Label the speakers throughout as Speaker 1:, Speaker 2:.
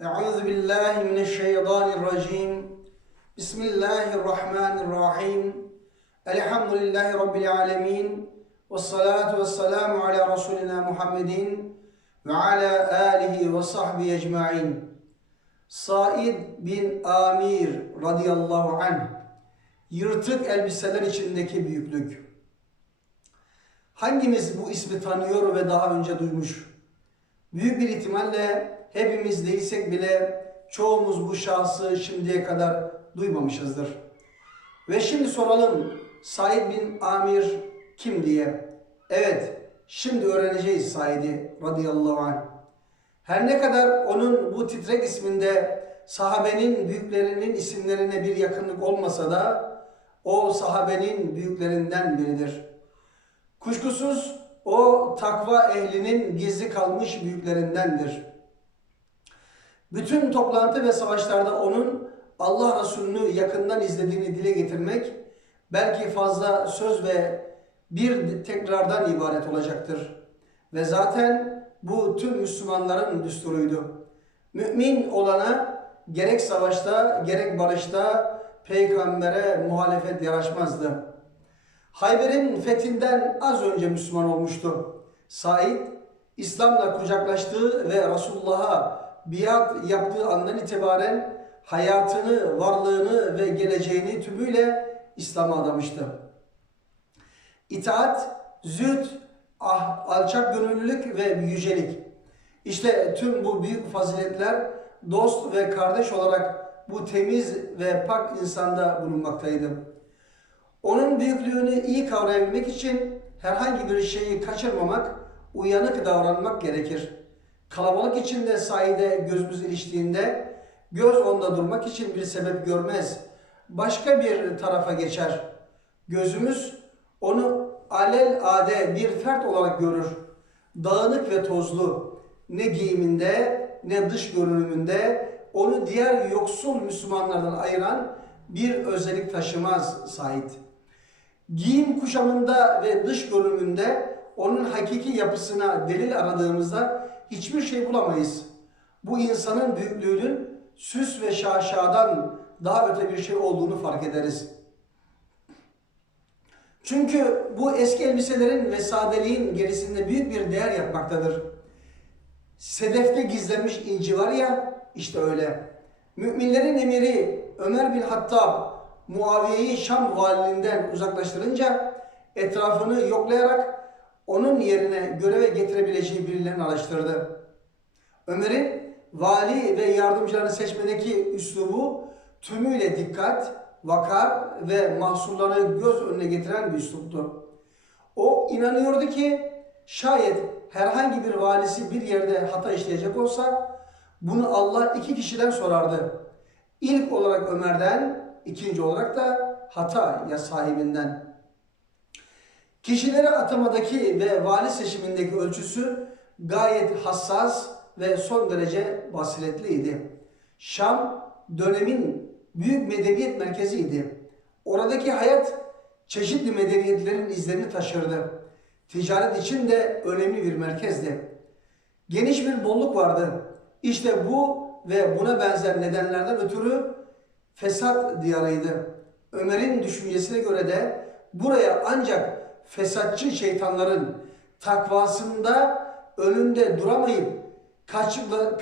Speaker 1: Euzu billahi mineşşeytanirracim. Bismillahirrahmanirrahim. Elhamdülillahi rabbil alamin. Ve salatu ve selamu ala rasulina Muhammedin ve ala alihi ve sahbihi ecmaîn. Said bin Amir radıyallahu anh yırtık elbiseler içindeki büyüklük. Hangimiz bu ismi tanıyor ve daha önce duymuş? Büyük bir ihtimalle hepimiz değilsek bile çoğumuz bu şahsı şimdiye kadar duymamışızdır. Ve şimdi soralım Said bin Amir kim diye. Evet, şimdi öğreneceğiz Said'i radıyallahu anh. Her ne kadar onun bu titrek isminde sahabenin büyüklerinin isimlerine bir yakınlık olmasa da o sahabenin büyüklerinden biridir. Kuşkusuz o takva ehlinin gizli kalmış büyüklerindendir. Bütün toplantı ve savaşlarda onun Allah Resulü'nü yakından izlediğini dile getirmek belki fazla söz ve bir tekrardan ibaret olacaktır. Ve zaten bu tüm Müslümanların düsturuydu. Mümin olana gerek savaşta gerek barışta peygambere muhalefet yaraşmazdı. Hayber'in fethinden az önce Müslüman olmuştu. Said, İslam'la kucaklaştığı ve Resulullah'a biat yaptığı andan itibaren hayatını, varlığını ve geleceğini tümüyle İslam'a adamıştı. İtaat, züht, ah, alçak gönüllülük ve yücelik. İşte tüm bu büyük faziletler dost ve kardeş olarak bu temiz ve pak insanda bulunmaktaydı. Onun büyüklüğünü iyi kavrayabilmek için herhangi bir şeyi kaçırmamak, uyanık davranmak gerekir. Kalabalık içinde sahide gözümüz iliştiğinde göz onda durmak için bir sebep görmez. Başka bir tarafa geçer. Gözümüz onu alel ade bir fert olarak görür. Dağınık ve tozlu. Ne giyiminde ne dış görünümünde onu diğer yoksul Müslümanlardan ayıran bir özellik taşımaz Said. Giyim kuşamında ve dış görünümünde onun hakiki yapısına delil aradığımızda hiçbir şey bulamayız. Bu insanın büyüklüğünün süs ve şaşadan daha öte bir şey olduğunu fark ederiz. Çünkü bu eski elbiselerin ve sadeliğin gerisinde büyük bir değer yatmaktadır. Sedefte gizlenmiş inci var ya, işte öyle. Müminlerin emiri Ömer bin Hattab, Muaviye'yi Şam valiliğinden uzaklaştırınca etrafını yoklayarak onun yerine göreve getirebileceği birilerini araştırdı. Ömer'in vali ve yardımcılarını seçmedeki üslubu tümüyle dikkat, vakar ve mahsurları göz önüne getiren bir üsluptu. O inanıyordu ki şayet herhangi bir valisi bir yerde hata işleyecek olsa bunu Allah iki kişiden sorardı. İlk olarak Ömer'den, ikinci olarak da hata ya sahibinden. Kişilere atamadaki ve vali seçimindeki ölçüsü gayet hassas ve son derece basiretliydi. Şam dönemin büyük medeniyet merkeziydi. Oradaki hayat çeşitli medeniyetlerin izlerini taşırdı. Ticaret için de önemli bir merkezdi. Geniş bir bolluk vardı. İşte bu ve buna benzer nedenlerden ötürü fesat diyarıydı. Ömer'in düşüncesine göre de buraya ancak fesatçı şeytanların takvasında önünde duramayıp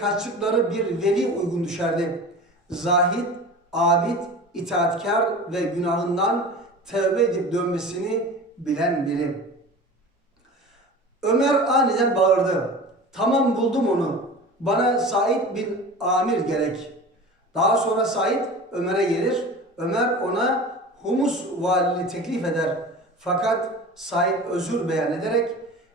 Speaker 1: kaçtıkları bir veli uygun düşerdi. Zahid, abid, itaatkar ve günahından tevbe edip dönmesini bilen biri. Ömer aniden bağırdı. Tamam buldum onu. Bana Said bin Amir gerek. Daha sonra Said Ömer'e gelir. Ömer ona humus valiliği teklif eder. Fakat Said özür beyan ederek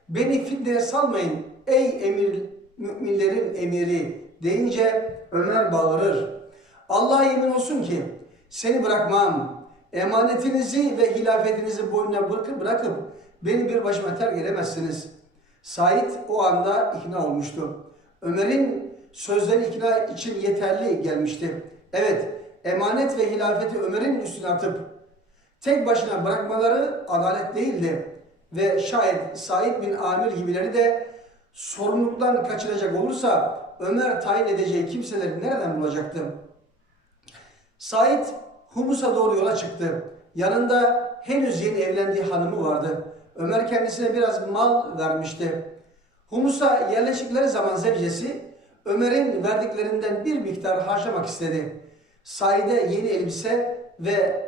Speaker 1: beni fitneye salmayın ey emir müminlerin emiri deyince Ömer bağırır. Allah'a yemin olsun ki seni bırakmam. Emanetinizi ve hilafetinizi boynuna bırakıp beni bir başıma terk edemezsiniz. Said o anda ikna olmuştu. Ömer'in sözleri ikna için yeterli gelmişti. Evet, emanet ve hilafeti Ömer'in üstüne atıp tek başına bırakmaları adalet değildi. Ve şayet Said bin Amir gibileri de sorumluluktan kaçıracak olursa Ömer tayin edeceği kimseleri nereden bulacaktı? Said Humus'a doğru yola çıktı. Yanında henüz yeni evlendiği hanımı vardı. Ömer kendisine biraz mal vermişti. Humus'a yerleştikleri zaman zevcesi Ömer'in verdiklerinden bir miktar harcamak istedi. Said'e yeni elbise ve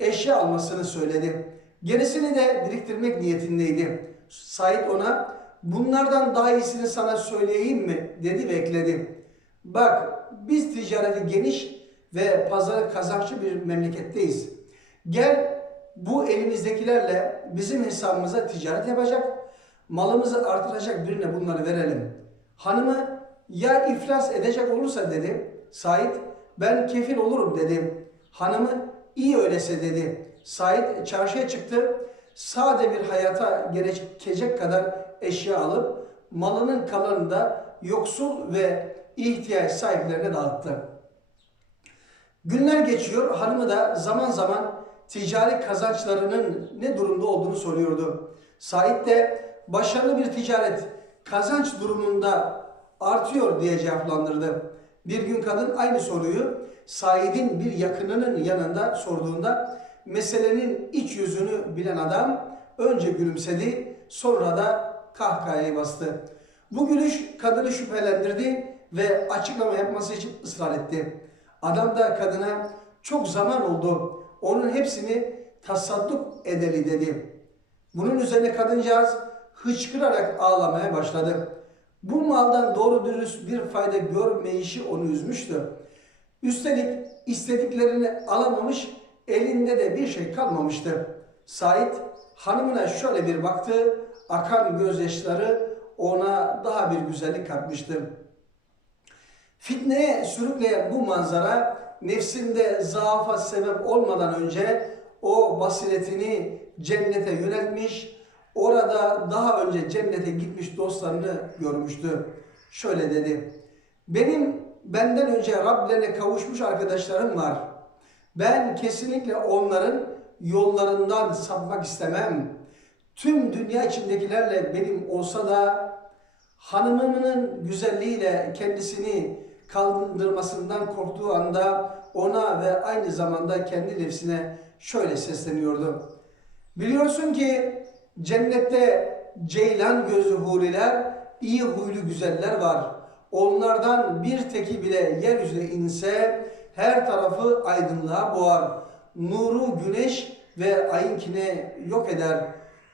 Speaker 1: eşya almasını söyledi. Gerisini de biriktirmek niyetindeydi. Said ona bunlardan daha iyisini sana söyleyeyim mi dedi ve ekledi. Bak biz ticareti geniş ve pazarı kazançlı bir memleketteyiz. Gel bu elimizdekilerle bizim hesabımıza ticaret yapacak, malımızı artıracak birine bunları verelim. Hanımı ya iflas edecek olursa dedi. Said ben kefil olurum dedi. Hanımı iyi öylese dedi. Said çarşıya çıktı. Sade bir hayata gerekecek kadar eşya alıp malının kalanını da yoksul ve ihtiyaç sahiplerine dağıttı. Günler geçiyor, hanımı da zaman zaman ticari kazançlarının ne durumda olduğunu soruyordu. Said de başarılı bir ticaret kazanç durumunda artıyor diye cevaplandırdı. Bir gün kadın aynı soruyu Said'in bir yakınının yanında sorduğunda meselenin iç yüzünü bilen adam önce gülümsedi sonra da kahkahayı bastı. Bu gülüş kadını şüphelendirdi ve açıklama yapması için ısrar etti. Adam da kadına çok zaman oldu. Onun hepsini tasadduk edeli dedi. Bunun üzerine kadıncağız hıçkırarak ağlamaya başladı. Bu maldan doğru dürüst bir fayda görmeyişi onu üzmüştü. Üstelik istediklerini alamamış, elinde de bir şey kalmamıştı. Said hanımına şöyle bir baktı, akan gözyaşları ona daha bir güzellik katmıştı. Fitneye sürükleyen bu manzara nefsinde zaafa sebep olmadan önce o basiretini cennete yöneltmiş, orada daha önce cennete gitmiş dostlarını görmüştü. Şöyle dedi, benim benden önce Rablerine kavuşmuş arkadaşlarım var. Ben kesinlikle onların yollarından sapmak istemem. Tüm dünya içindekilerle benim olsa da hanımının güzelliğiyle kendisini kaldırmasından korktuğu anda ona ve aynı zamanda kendi nefsine şöyle sesleniyordu. Biliyorsun ki cennette ceylan gözlü huriler, iyi huylu güzeller var. Onlardan bir teki bile yeryüzüne inse her tarafı aydınlığa boğar. Nuru güneş ve ayinkine yok eder.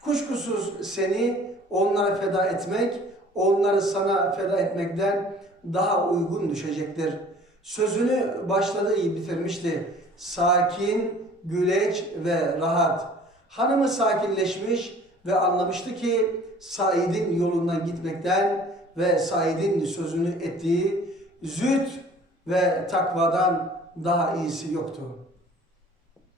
Speaker 1: Kuşkusuz seni onlara feda etmek, onları sana feda etmekten daha uygun düşecektir. Sözünü başladığı gibi bitirmişti. Sakin, güleç ve rahat. Hanımı sakinleşmiş ve anlamıştı ki Said'in yolundan gitmekten ve Said'in sözünü ettiği züht ve takvadan daha iyisi yoktu.